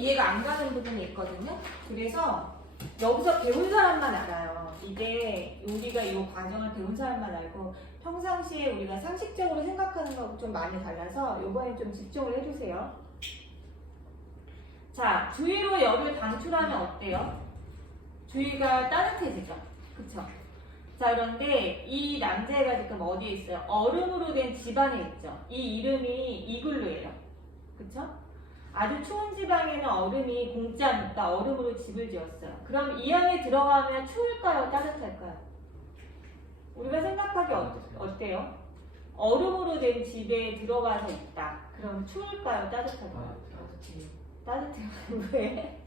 이해가 안 가는 부분이 있거든요. 그래서 여기서 배운 사람만 알아요. 이게 우리가 이 과정을 배운 사람만 알고 평상시에 우리가 상식적으로 생각하는 거하고 좀 많이 달라서 이번에 좀 집중을 해주세요. 자, 주위로 열을 방출하면 어때요? 주위가 따뜻해지죠. 그쵸? 자, 그런데 이 남자애가 지금 어디에 있어요? 얼음으로 된 집안에 있죠. 이 이름이 이글루예요. 그쵸? 아주 추운 지방에는 얼음이 공짜니까 얼음으로 집을 지었어요. 그럼 이 안에 들어가면 추울까요? 따뜻할까요? 우리가 생각하기 어때요? 얼음으로 된 집에 들어가서 있다. 그럼 추울까요? 따뜻할까요? 따뜻해요. 왜?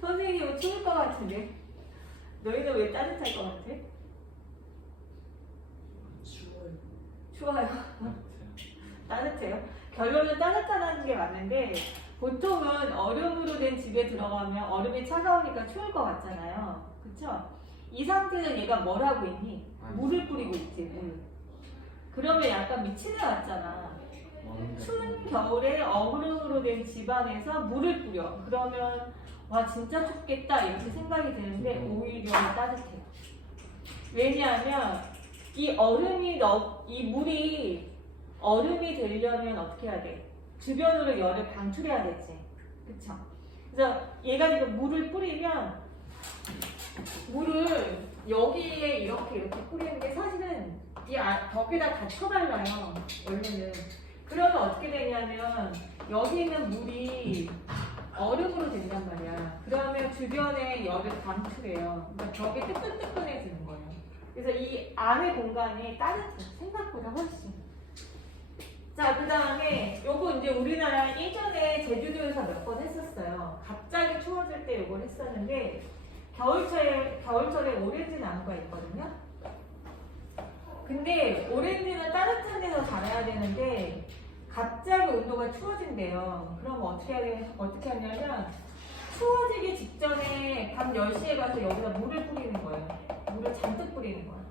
선생님은 추울 것 같은데 너희는 왜 따뜻할 것 같아? 추워요. 따뜻해요. 결론은 따뜻하다는 게 맞는데 보통은 얼음으로 된 집에 들어가면 얼음이 차가우니까 추울 것 같잖아요. 그쵸? 이 상태는 얘가 뭘 하고 있니? 물을 뿌리고 있지, 물. 그러면 약간 미친 애 같잖아. 추운 겨울에 얼음으로 된 집안에서 물을 뿌려. 그러면 와 진짜 춥겠다 이렇게 생각이 드는데 오히려 따뜻해요. 왜냐하면 이 물이 얼음이 되려면 어떻게 해야 돼? 주변으로 열을 방출해야 되지. 그쵸? 그래서 얘가 지금 물을 뿌리면 물을 여기에 이렇게 뿌리는 게 사실은 이 벽에다 다 쳐발라요. 원래는. 그러면 어떻게 되냐면 여기 있는 물이 얼음으로 된단 말이야. 그러면 주변에 열을 방출해요. 그러니까 벽이 뜨끈뜨끈해지는 거예요. 그래서 이 안의 공간이 따뜻해. 생각보다 훨씬. 자, 그 다음에 요거 이제 우리나라 예전에 제주도에서 몇 번 했었어요. 갑자기 추워질 때 요걸 했었는데 겨울철에 오렌지 나무가 있거든요. 근데 오렌지는 따뜻한 데서 자라야 되는데 갑자기 온도가 추워진대요. 그럼 어떻게 하냐면 추워지기 직전에 밤 10시에 가서 여기다 물을 뿌리는 거예요. 물을 잔뜩 뿌리는 거예요.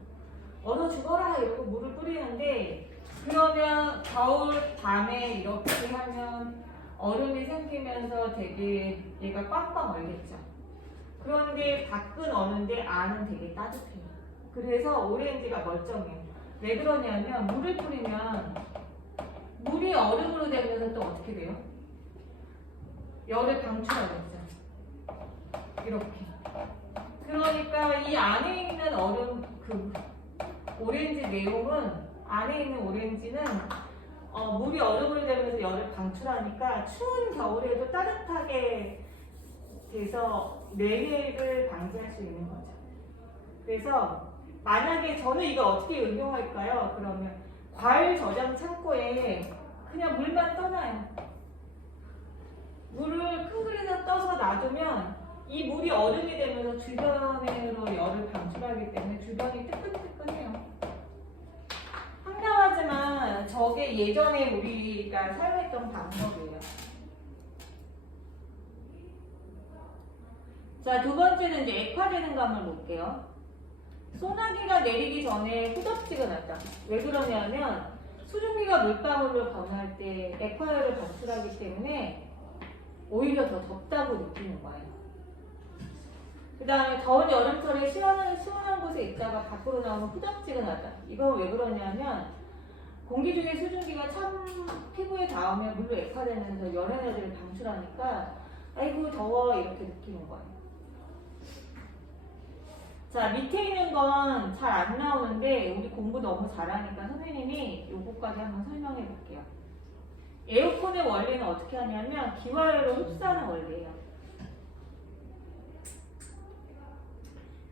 얼어 죽어라 이러고 물을 뿌리는데 그러면 겨울 밤에 이렇게 하면 얼음이 생기면서 되게 얘가 꽝꽝 얼겠죠. 그런데 밖은 어는데 안은 되게 따뜻해요. 그래서 오렌지가 멀쩡해요. 왜 그러냐면 물을 뿌리면 물이 얼음으로 되면서 또 어떻게 돼요? 열을 방출하겠죠. 이렇게. 그러니까 이 안에 있는 오렌지 내용은 안에 있는 오렌지는 물이 얼음으로 되면서 열을 방출하니까 추운 겨울에도 따뜻하게 돼서 냉해를 방지할 수 있는 거죠. 그래서 만약에 저는 이걸 어떻게 응용할까요? 그러면 과일 저장 창고에 그냥 물만 떠놔요. 물을 큰 그릇에 떠서 놔두면 이 물이 얼음이 되면서 주변으로 열을 방출하기 때문에 주변이 뜨끈뜨끈해요. 황당하지만 저게 예전에 우리가 사용했던 방법이에요. 자, 두 번째는 이제 액화되는 감을 볼게요. 소나기가 내리기 전에 후덥지근하다. 왜 그러냐면 수증기가 물방울로 변할 때 액화열을 방출하기 때문에 오히려 더 덥다고 느끼는 거예요. 그 다음에 더운 여름철에 시원한 곳에 있다가 밖으로 나오면 후덥지근하다. 이건 왜 그러냐면 공기 중에 수증기가 피부에 닿으면 물로 액화되면서 열 에너지를 방출하니까 아이고 더워 이렇게 느끼는 거예요. 자, 밑에 있는 건 잘 안 나오는데 우리 공부 너무 잘하니까 선생님이 요거까지 한번 설명해 볼게요. 에어컨의 원리는 어떻게 하냐면 기화열을 흡수하는 원리예요.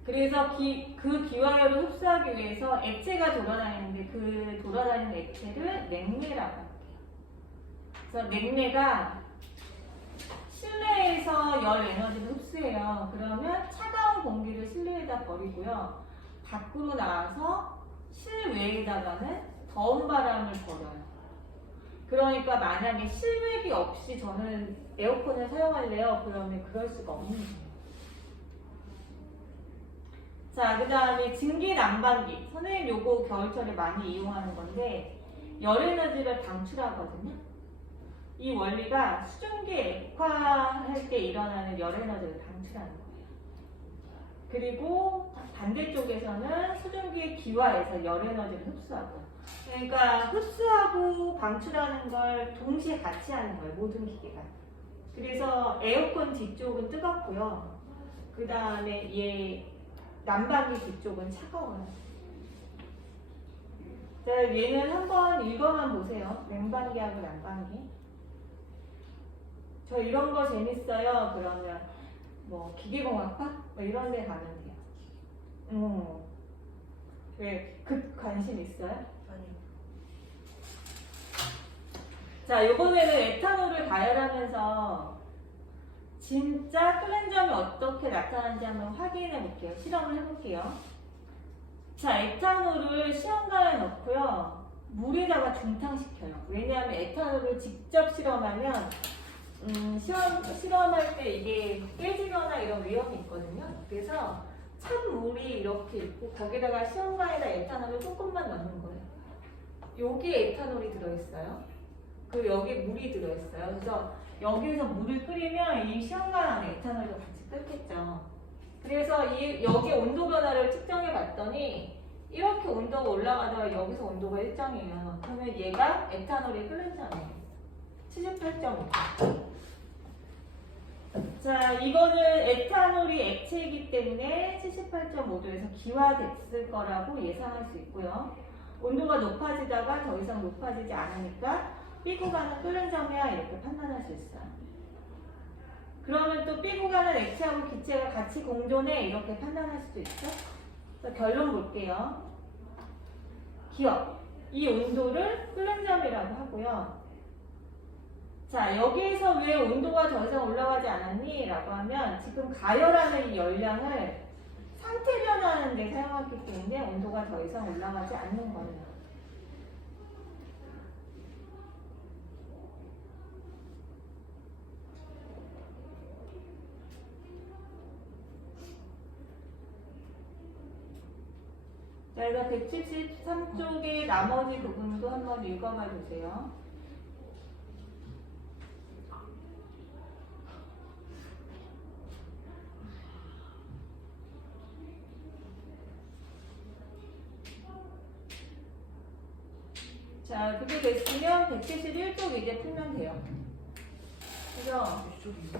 그래서 그 기화열을 흡수하기 위해서 액체가 돌아다니는데 그 돌아다니는 액체를 냉내라고 할게요. 그래서 냉내가 실내에서 열 에너지를 흡수해요. 그러면 차가운 공기를 실내에다 버리고요. 밖으로 나와서 실외에다가는 더운 바람을 버려요. 그러니까 만약에 실외기 없이 저는 에어컨을 사용할래요. 그러면 그럴 수가 없는 거예요. 자, 그 다음에 증기 난방기. 선생님 요거 겨울철에 많이 이용하는 건데 열 에너지를 방출하거든요. 이 원리가 수증기 액화할 때 일어나는 열 에너지를 방출하는 거예요. 그리고 반대쪽에서는 수증기 기화해서 열 에너지를 흡수하고. 그러니까 흡수하고 방출하는 걸 동시에 같이 하는 거예요. 모든 기계가. 그래서 에어컨 뒤쪽은 뜨겁고요. 그 다음에 얘 난방기 뒤쪽은 차가워요. 자, 얘는 한번 읽어만 보세요. 냉방기하고 난방기. 저 이런 거 재밌어요. 그러면 뭐 기계공학과? 뭐 이런 데 가면 돼요. 왜? 그 관심 있어요? 아니요. 자, 요번에는 에탄올을 가열하면서 진짜 끓는 점이 어떻게 나타나는지 한번 확인해 볼게요. 실험을 해볼게요. 자, 에탄올을 시험관에 넣고요. 물에다가 중탕시켜요. 왜냐하면 에탄올을 직접 실험하면 실험할 때 이게 깨지거나 이런 위험이 있거든요. 그래서 찬물이 이렇게 있고 거기다가 시험관에다 에탄올을 조금만 넣는 거예요. 여기에 에탄올이 들어있어요. 그리고 여기 물이 들어있어요. 그래서 여기에서 물을 끓이면 이 시험관 안에 에탄올도 같이 끓겠죠. 그래서 여기 온도 변화를 측정해 봤더니 이렇게 온도가 올라가다가 여기서 온도가 일정해요. 그러면 얘가 에탄올이 끓는 점이에요. 78.5. 자, 이거는 에탄올이 액체이기 때문에 78.5도에서 기화됐을 거라고 예상할 수 있고요. 온도가 높아지다가 더 이상 높아지지 않으니까 삐고가는 끓는 점이야 이렇게 판단할 수 있어요. 그러면 또 삐고가는 액체하고 기체가 같이 공존해 이렇게 판단할 수도 있죠. 그래서 결론 볼게요. 기억. 이 온도를 끓는 점이라고 하고요. 자, 여기에서 왜 온도가 더 이상 올라가지 않았니? 라고 하면 지금 가열하는 이 열량을 상태 변화하는 데 사용했기 때문에 온도가 더 이상 올라가지 않는 거예요. 자, 그래서 173쪽의 나머지 부분도 한번 읽어봐 주세요. 자, 그게 됐으면 171쪽 이제 풀면 돼요. 그죠? 이쪽이요.